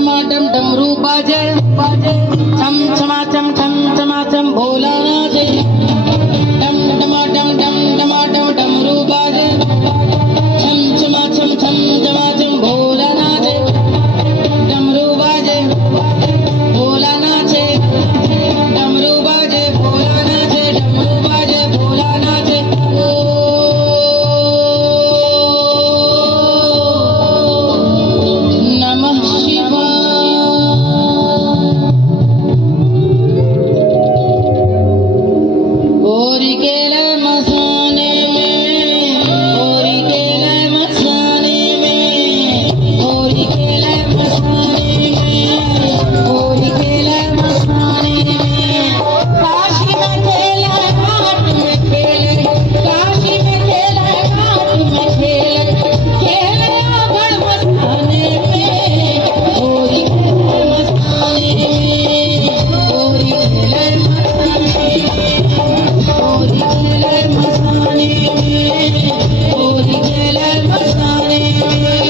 डमाडम डमरू बाजे बाजे, छम छमाचम छम छमाचम भोला नाचे। डम डमाडम डम डमाडम डमरू बाजे, छम छमाचम छम छमाचम भोला नाचे। डमरू बाजे भोला नाचे, डमरू बाजे भोला नाचे, डमरू बाजे भोला नाचे। नमः शिवाय। होरी केले मसाने में, होरी केले मसाने में, होरी केले मसाने में, होरी केले मसाने में। काशी में खेले घाट में खेले, काशी में खेले घाट में खेले, खेले आंगन मसाने में। होरी केले मसाने में, होरी केले मसाने में, होरी केले मसाने में, होरी केले मसाने में।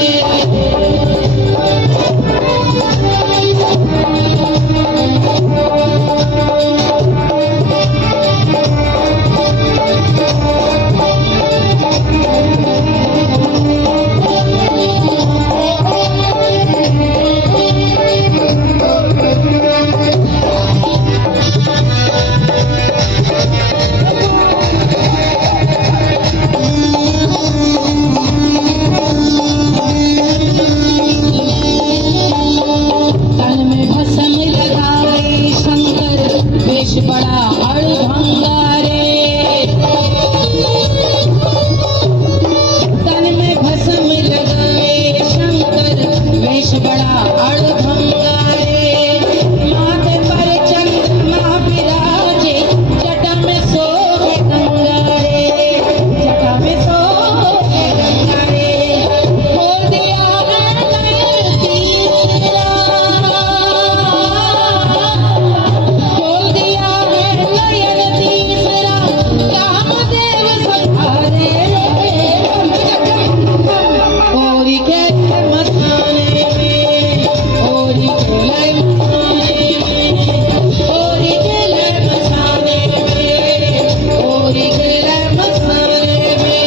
तन में भस्म लगाए शंकर, वेश बड़ा अड़भंगा रे। तन में भस्म लगाए शंकर, वेश बड़ा अड़भंगा रे। माथे पर चंद्रमा विराजे, जटा में सोहे गंगा रे, जटा में सोहे गंगा रे। खोल दिया है नयन तीसरा, खोल दिया है नयन तीसरा, कामदेव सखारे। होरी केले मसाने में, होरी केले मसाने में, होरी केले मसाने में, होरी केले मसाने में।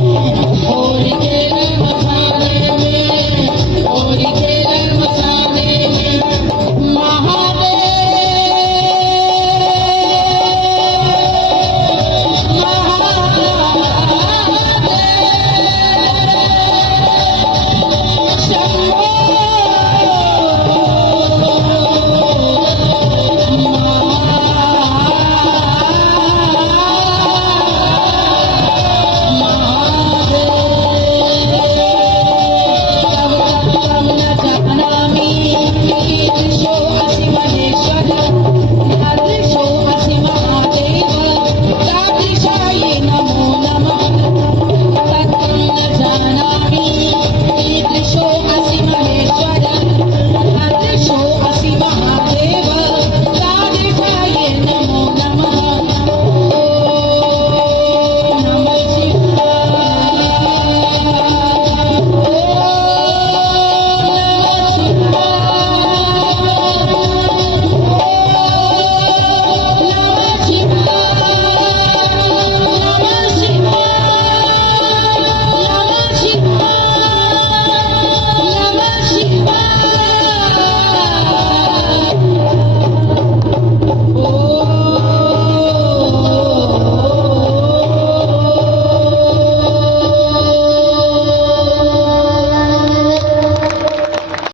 बाजे